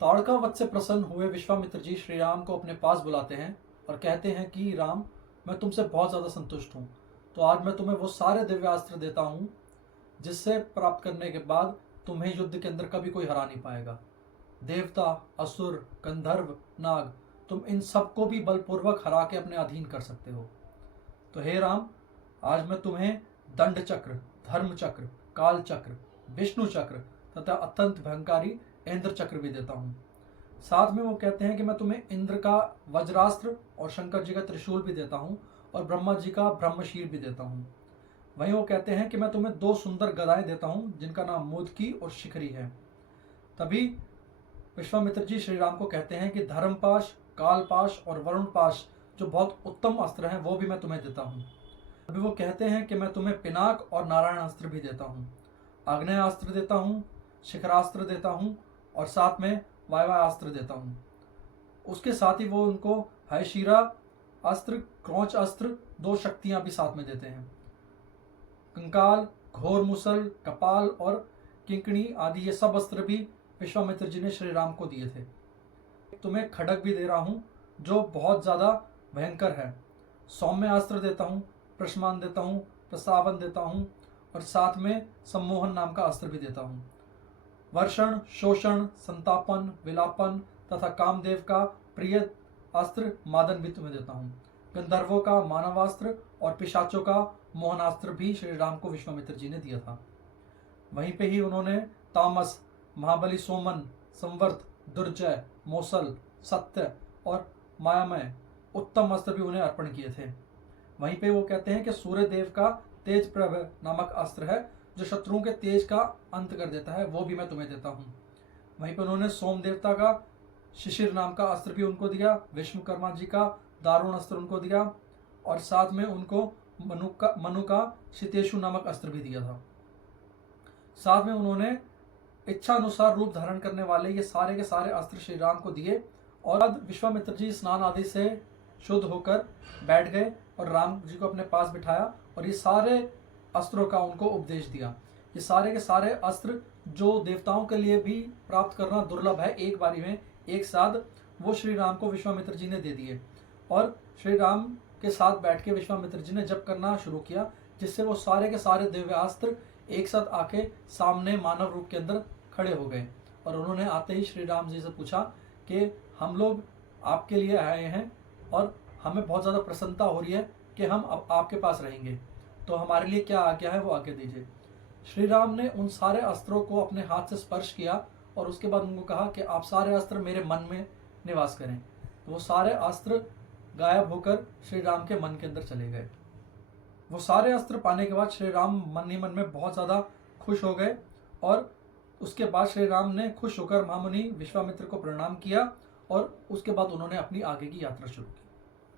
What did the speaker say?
ताड़कावध से प्रसन्न हुए विश्वामित्र जी श्री राम को अपने पास बुलाते हैं और कहते हैं कि राम, मैं तुमसे बहुत ज़्यादा संतुष्ट हूँ, तो आज मैं तुम्हें वो सारे दिव्यास्त्र देता हूँ जिससे प्राप्त करने के बाद तुम्हें युद्ध के अंदर कभी कोई हरा नहीं पाएगा। देवता, असुर, गंधर्व, नाग, तुम इन सबको भी बलपूर्वक हरा के अपने अधीन कर सकते हो। तो हे राम, आज मैं तुम्हें दंड चक्र, धर्म चक्र, काल चक्र, विष्णु चक्र तथा अत्यंत भयंकारी इंद्र चक्र भी देता हूँ। साथ में वो कहते हैं कि मैं तुम्हें इंद्र का वज्रास्त्र और शंकर जी का त्रिशूल भी देता हूँ और ब्रह्मा जी का ब्रह्मशीर भी देता हूँ। वहीं वो कहते हैं कि मैं तुम्हें 2 सुंदर गदाएं देता हूँ जिनका नाम मोदकी और शिखरी है। तभी विश्वामित्र जी श्री राम को कहते हैं कि धर्मपाश, कालपाश और वरुण पाश जो बहुत उत्तम अस्त्र हैं वो भी मैं तुम्हें देता हूँ। अभी वो कहते हैं कि मैं तुम्हें पिनाक और नारायण अस्त्र भी देता हूँ, आग्नेयास्त्र देता हूँ, शिखरास्त्र देता हूँ और साथ में वायवास्त्र देता हूँ। उसके साथ ही वो उनको हयशीरा अस्त्र, क्रौच अस्त्र, 2 शक्तियां भी साथ में देते हैं। कंकाल, घोर मुसल, कपाल और किंकणी आदि ये सब अस्त्र भी विश्वामित्र जी ने श्री राम को दिए थे। तुम्हें खड्ग भी दे रहा हूँ जो बहुत ज़्यादा भयंकर है। सौम्य अस्त्र देता हूँ, प्रशमान देता हूँ, प्रस्तावन देता हूँ और साथ में सम्मोहन नाम का अस्त्र भी देता हूँ। वर्षण, शोषण, संतापन, विलापन तथा कामदेव का प्रिय अस्त्र मादन भी तुम्हें देता हूँ। गंधर्वों का मानवास्त्र और पिशाचों का मोहनास्त्र भी श्री राम को विश्वामित्र जी ने दिया था। वहीं पे ही उन्होंने तामस, महाबली सोमन, संवर्त, दुर्जय, मौसल, सत्य और मायामय उत्तम अस्त्र भी उन्हें अर्पण किए थे। वहीं पे वो कहते हैं कि सूर्य देव का तेज प्रभ नामक अस्त्र है जो शत्रुओं के तेज का अंत कर देता है, वो भी मैं तुम्हें देता हूँ। वहीं पे उन्होंने सोम देवता का शिशिर नाम का अस्त्र भी उनको दिया, विश्वकर्मा जी का दारुण अस्त्र उनको दिया और साथ में उनको मनु का शितेशु नामक अस्त्र भी दिया था। साथ में उन्होंने इच्छा अनुसार रूप धारण करने वाले ये सारे के सारे अस्त्र श्री राम को दिए और अब विश्वामित्र जी स्नान आदि से शुद्ध होकर बैठ गए और राम जी को अपने पास बिठाया और ये सारे अस्त्रों का उनको उपदेश दिया। ये सारे के सारे अस्त्र जो देवताओं के लिए भी प्राप्त करना दुर्लभ है एक बारी में एक साथ, वो श्री राम को विश्वामित्र जी ने दे दिए और श्री राम के साथ बैठ के विश्वामित्र जी ने जप करना शुरू किया, जिससे वो सारे के सारे दिव्यास्त्र एक साथ आके सामने मानव रूप के अंदर खड़े हो गए। और उन्होंने आते ही श्री राम जी से पूछा कि हम लोग आपके लिए आए हैं और हमें बहुत ज़्यादा प्रसन्नता हो रही है कि हम अब आपके पास रहेंगे, तो हमारे लिए क्या आज्ञा है वो आज्ञा दीजिए। श्री राम ने उन सारे अस्त्रों को अपने हाथ से स्पर्श किया और उसके बाद उनको कहा कि आप सारे अस्त्र मेरे मन में निवास करें। तो वो सारे अस्त्र गायब होकर श्री राम के मन के अंदर चले गए। वो सारे अस्त्र पाने के बाद श्री राम मन ही मन में बहुत ज़्यादा खुश हो गए और उसके बाद श्री राम ने खुश होकर महामुनि विश्वामित्र को प्रणाम किया और उसके बाद उन्होंने अपनी आगे की यात्रा शुरू की।